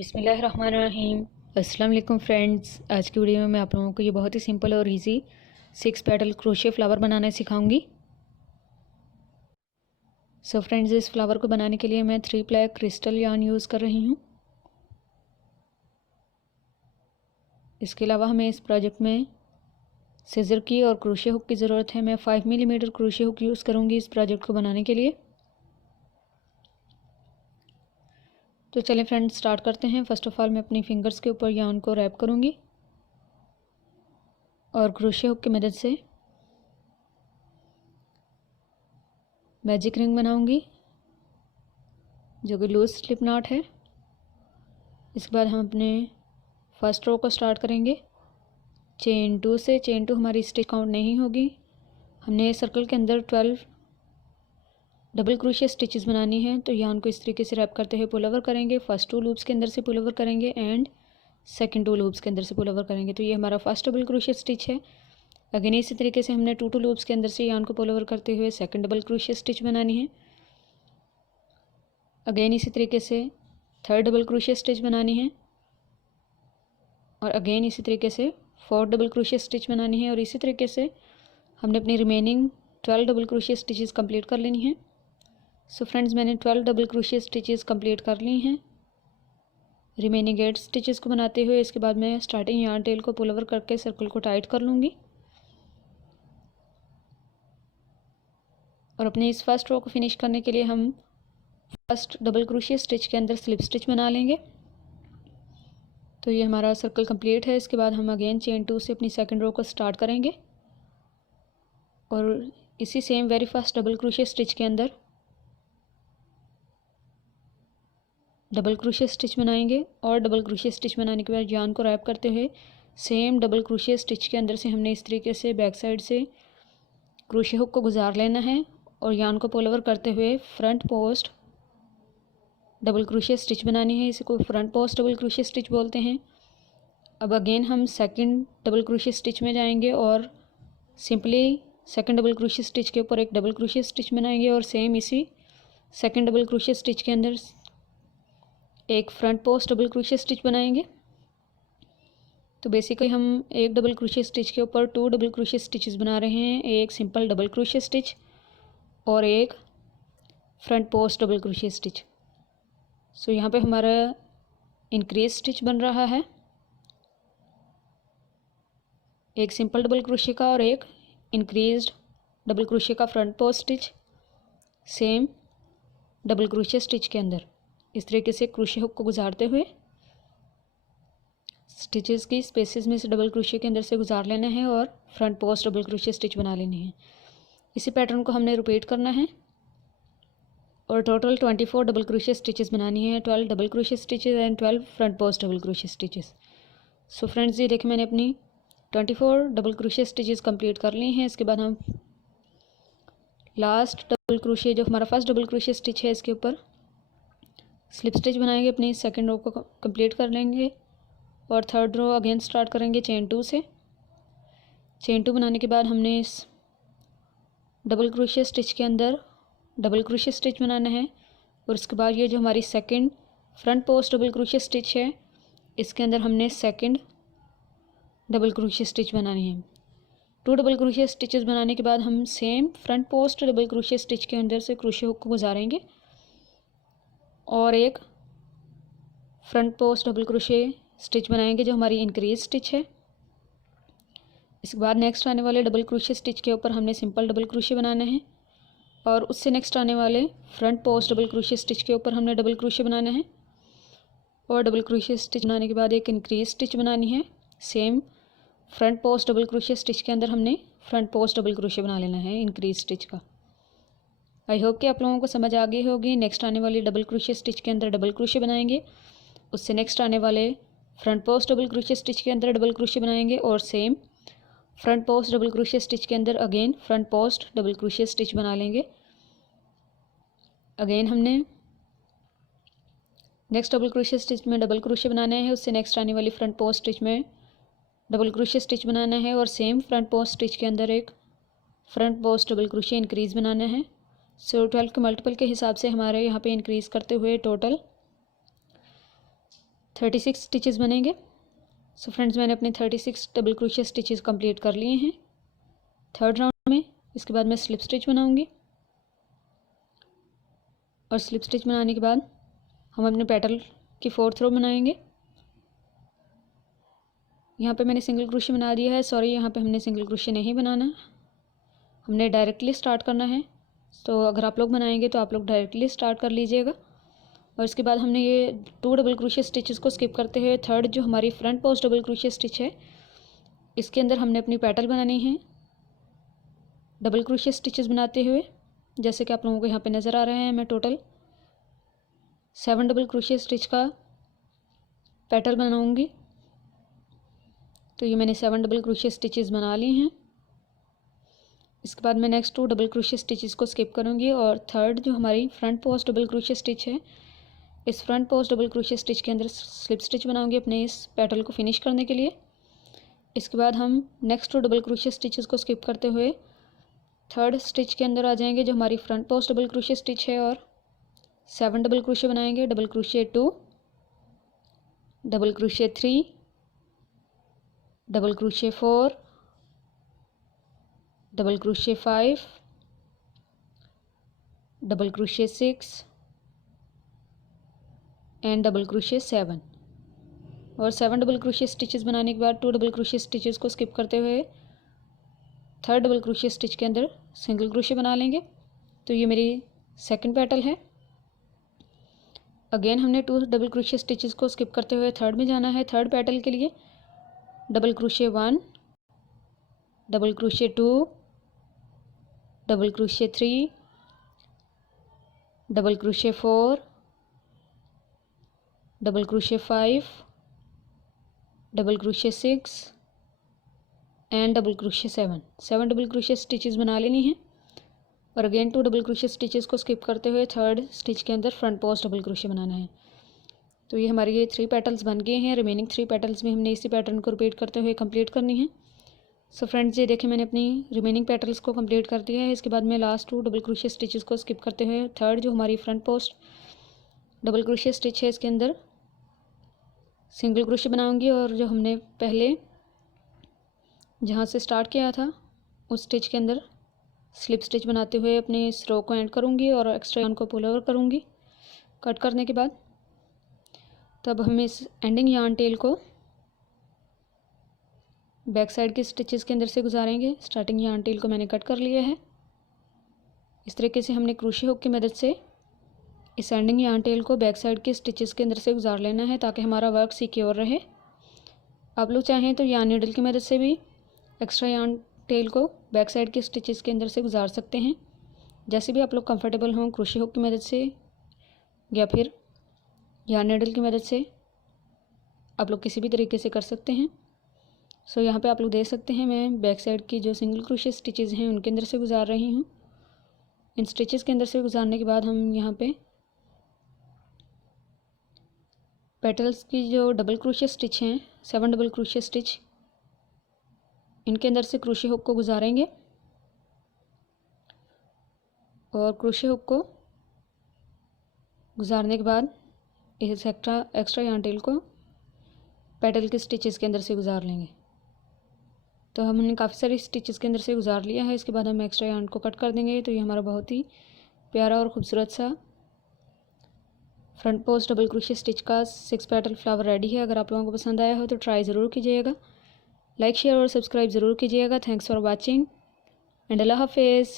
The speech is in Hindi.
बिस्मिल्लाहिर्रहमानिर्रहीम। अस्सलाम वालेकुम फ्रेंड्स। आज की वीडियो में मैं आप लोगों को ये बहुत ही सिंपल और इजी 6 पेटल क्रोशे फ्लावर बनाना सिखाऊंगी। सो फ्रेंड्स, इस फ्लावर को बनाने के लिए मैं 3 प्लाई क्रिस्टल यार्न यूज़ कर रही हूँ। इसके अलावा हमें इस प्रोजेक्ट में सीजर की और क्रोशे हुक की ज़रूरत है। मैं 5 मिलीमीटर क्रोशे हुक यूज़ करूँगी इस प्रोजेक्ट को बनाने के लिए। तो चलें फ्रेंड्स, स्टार्ट करते हैं। फ़र्स्ट ऑफ़ ऑल मैं अपनी फिंगर्स के ऊपर यार्न को रैप करूँगी और क्रोशे हुक की मदद से मैजिक रिंग बनाऊंगी जो कि लूज स्लिप नॉट है। इसके बाद हम अपने फर्स्ट रो को स्टार्ट करेंगे चेन 2 से। चेन 2 हमारी स्टिच काउंट नहीं होगी। हमने सर्कल के अंदर 12 डबल क्रोशिया स्टिचेस बनानी है। तो यार्न को इस तरीके से रैप करते हुए पुल ओवर करेंगे। फर्स्ट 2 लूप्स के अंदर से पुल ओवर करेंगे एंड सेकंड 2 लूप्स के अंदर से पुल ओवर करेंगे। तो ये हमारा फर्स्ट डबल क्रोशिया स्टिच है। अगेन इसी तरीके से हमने 2 लूप्स के अंदर से यार्न को पुल ओवर करते हुए सेकंड डबल क्रोशिया स्टिच बनानी है। अगेन इसी तरीके से थर्ड डबल क्रोशिया स्टिच बनानी है और अगेन इसी तरीके से फोर्थ डबल क्रोशिया स्टिच बनानी है। और इसी तरीके से हमने अपनी remaining 12 double crochet stitches complete कर लेनी है। सो फ्रेंड्स, मैंने 12 डबल क्रोशिया स्टिचेस कंप्लीट कर ली हैं रिमेनिंग 8 स्टिचेस को बनाते हुए। इसके बाद मैं स्टार्टिंग यार्न टेल को पुल ओवर करके सर्कल को टाइट कर लूँगी और अपने इस फर्स्ट रो को फिनिश करने के लिए हम फर्स्ट डबल क्रोशिया स्टिच के अंदर स्लिप स्टिच बना लेंगे। तो ये हमारा सर्कल कंप्लीट है। इसके बाद हम अगेन चेन 2 से अपनी सेकंड रो को स्टार्ट करेंगे और इसी same very first double crochet stitch के अंदर डबल क्रोशिया स्टिच बनाएंगे और डबल क्रोशिया स्टिच बनाने के बाद यार्न को रैप करते हुए सेम डबल क्रोशिया स्टिच के अंदर से हमने इस तरीके से बैक साइड से क्रोशिया हुक को गुजार लेना है और यार्न को पुल ओवर करते हुए front post double crochet stitch बनानी है। इसे को front post double crochet stitch बोलते हैं। अब अगेन हम सेकंड डबल क्रोशिया स्टिच में जाएंगे और simply second double crochet stitch के ऊपर एक डबल क्रोशिया स्टिच बनाएंगे और सेम इसी सेकंड डबल क्रोशिया स्टिच के अंदर एक front post double crochet stitch बनाएंगे। तो बेसिकली हम एक डबल क्रोशिया स्टिच के ऊपर 2 डबल क्रोशिया स्टिचेस बना रहे हैं, एक सिंपल डबल क्रोशिया स्टिच और एक front post double crochet stitch. So यहाँ पे हमारा इंक्रीज स्टिच बन रहा है, एक सिंपल डबल क्रोशिया का और एक इंक्रीज्ड डबल क्रोशिया का front post stitch same double crochet stitch के अंदर। इस तरीके से क्रोशिया हुक को गुजारते हुए स्टिचेस की स्पेसेस में से डबल क्रोशिया के अंदर से गुजार लेना है और front post double crochet stitch बना लेनी है। इसी पैटर्न को हमने रिपीट करना है और टोटल 24 डबल क्रोशिया स्टिचेस बनानी है, 12 double crochet stitches and 12 front post double crochet stitches. So friends, ये देखिए मैंने अपनी 24 डबल क्रोशिया स्टिचेस कंप्लीट कर ली हैं। इसके बाद हम लास्ट डबल क्रोशिया जो हमारा फर्स्ट डबल क्रोशिया स्टिच है इसके ऊपर स्लिप स्टिच बनाएंगे, अपनी सेकंड रो को कंप्लीट कर लेंगे और थर्ड रो अगेन स्टार्ट करेंगे चेन 2 से। चेन 2 बनाने के बाद हमने इस डबल क्रोशिया स्टिच के अंदर डबल क्रोशिया स्टिच बनाना है और उसके बाद ये जो हमारी second front post double crochet stitch है इसके अंदर हमने सेकंड डबल क्रोशिया स्टिच बनानी है। 2 डबल क्रोशिया स्टिचेस बनाने के बाद हम same front post double crochet stitch के अंदर से क्रोशिया हुक को गुजारेंगे और एक front post double crochet stitch बनाएंगे जो हमारी इंक्रीज स्टिच है। इसके बाद नेक्स्ट आने वाले डबल क्रोशिया स्टिच के ऊपर हमने सिंपल डबल क्रोशिया बनाना है और उससे नेक्स्ट आने वाले front post double crochet stitch के ऊपर हमने डबल क्रोशिया बनाना है और डबल क्रोशिया स्टिच बनाने के बाद एक इंक्रीज स्टिच बनानी है। Same front post double crochet stitch के अंदर हमने फ्रंट पोस्ट डबल क्रोशिया बना लेना है इंक्रीज स्टिच का। आई होप कि आप लोगों को समझ आ गई होगी। नेक्स्ट आने वाली डबल क्रोशिया स्टिच के अंदर डबल क्रोशिया बनाएंगे, उससे नेक्स्ट आने वाले front post double crochet stitch के अंदर डबल क्रोशिया बनाएंगे और same front post double crochet stitch के अंदर again front post double crochet stitch बना लेंगे। अगेन हमने नेक्स्ट डबल क्रोशिया स्टिच में डबल क्रोशिया बनाना है, उससे नेक्स्ट आने वाली फ्रंट पोस्ट स्टिच में डबल क्रोशिया स्टिच बनाना है और सेम फ्रंट पोस्ट स्टिच के अंदर एक front post double crochet increase बनाना है। सो 12 के मल्टीपल के हिसाब से हमारे यहाँ पे इंक्रीज़ करते हुए टोटल 36 स्टिचेस बनेंगे। सो फ्रेंड्स, मैंने अपने 36 डबल क्रोशिया स्टिचेस कंप्लीट कर लिए हैं थर्ड राउंड में। इसके बाद मैं स्लिप स्टिच बनाऊंगी और स्लिप स्टिच बनाने के बाद हम अपने पेटल की फोर्थ रो बनाएंगे। यहाँ पे मैंने सिंगल क्रोशिया बना दिया है। सॉरी, यहाँ पे हमने सिंगल क्रोशिया नहीं बनाना, हमने डायरेक्टली स्टार्ट करना है। तो अगर आप लोग बनाएंगे तो आप लोग डायरेक्टली स्टार्ट कर लीजिएगा। और इसके बाद हमने ये 2 डबल क्रोशिया स्टिचेस को स्किप करते हुए थर्ड जो हमारी front post double crochet stitch है, इसके अंदर हमने अपनी पेटल बनानी है डबल क्रोशिया स्टिचेस बनाते हुए। जैसे कि आप लोगों को यहाँ पे नज़र आ रहे हैं, मैं टोटल 7 डबल क्रोशिया स्टिच का पेटल बनाऊंगी। तो ये मैंने 7 डबल क्रोशिया स्टिचेस बना ली हैं। इसके बाद मैं नेक्स्ट 2 डबल क्रोशिया स्टिचेस को स्किप करूँगी और थर्ड जो हमारी front post double crochet stitch है, इस front post double crochet stitch के अंदर स्लिप स्टिच बनाऊंगी अपने इस पेटल को फिनिश करने के लिए। इसके बाद हम नेक्स्ट 2 डबल क्रोशिया स्टिचेस को स्किप करते हुए थर्ड स्टिच के अंदर आ जाएंगे जो हमारी front post double crochet stitch है और 7 डबल क्रोशिया बनाएंगे। Double crochet 2, double crochet 3, double crochet 4, double crochet 5, double crochet 6 and double crochet 7। और 7 डबल क्रोशिया स्टिचेस बनाने के बाद 2 डबल क्रोशिया स्टिचेस को स्किप करते हुए थर्ड डबल क्रोशिया स्टिच के अंदर सिंगल क्रोशिया बना लेंगे। तो ये मेरी सेकंड पेटल है। अगेन हमने 2 डबल क्रोशिया स्टिचेस को स्किप करते हुए थर्ड में जाना है। थर्ड पेटल के लिए double crochet 1, double crochet 2, double crochet 3, double crochet 4, double crochet 5, double crochet 6 and double crochet 7 double crochet stitches बना लेनी है। और अगेन 2 डबल क्रोशिया स्टिचेस को स्किप करते हुए थर्ड स्टिच के अंदर फ्रंट पोस्ट डबल क्रोशिया बनाना है। तो ये हमारी ये 3 पेटल्स बन गए हैं। रिमेनिंग 3 पेटल्स में हमने इसी पैटर्न को रिपीट करते हुए कंप्लीट करनी है। सो फ्रेंड्स, ये देखें मैंने अपनी रिमेनिंग पेटल्स को कंप्लीट कर दिया है। इसके बाद मैं लास्ट 2 डबल क्रोशिया स्टिचेस को स्किप करते हुए थर्ड जो हमारी front post double crochet stitch है इसके अंदर सिंगल क्रोशिया बनाऊंगी और जो हमने पहले जहाँ से स्टार्ट किया था उस स्टिच के अंदर स्लिप स्टिच बनाते हुए अपने इस रो को एंड करूँगी और एक्स्ट्रा यार्न को पुल ओवर करूँगी। कट करने के बाद तब हम इस एंडिंग यार्न टेल को बैक साइड के स्टिचेस के अंदर से गुजारेंगे। स्टार्टिंग यार्न टेल को मैंने कट कर लिया है। इस तरीके से हमने क्रोशिया हुक की मदद से इस एंडिंग यार्न टेल को बैक साइड के स्टिचेस के अंदर से गुजार लेना है ताकि हमारा वर्क सिक्योर रहे। आप लोग चाहें तो यार्न नीडल की मदद से भी एक्स्ट्रा यार्न टेल को बैक साइड के स्टिचेस के अंदर से गुजार सकते हैं। जैसे भी आप लोग कंफर्टेबल हों, क्रोशिया हुक की मदद से या फिर यार्न नीडल की मदद से आप लोग किसी भी तरीके से कर सकते हैं। सो यहाँ पे आप लोग देख सकते हैं मैं बैक साइड की जो सिंगल क्रोशिया स्टिचेस हैं उनके अंदर से गुजार रही हूँ। इन स्टिचेस के अंदर से गुजारने के बाद हम यहाँ पे पेटल्स की जो डबल क्रोशिया स्टिच हैं 7 डबल क्रोशिया स्टिच, इनके अंदर से क्रोशिया हुक को गुजारेंगे और क्रोशिया हुक को गुजारने के बाद इस एक्स्ट्रा यार्न टेल को पेटल के स्टिचेस के अंदर से गुजार लेंगे। तो हमने काफ़ी सारी स्टिचेस के अंदर से गुजार लिया है। इसके बाद हम एक्स्ट्रा यार्न को कट कर देंगे। तो ये हमारा बहुत ही प्यारा और ख़ूबसूरत सा front post double crochet stitch का 6 पेटल फ्लावर रेडी है। अगर आप लोगों को पसंद आया हो तो ट्राई ज़रूर कीजिएगा। लाइक शेयर और सब्सक्राइब ज़रूर कीजिएगा। थैंक्स फॉर वॉचिंग एंड अल्लाह हाफिज़।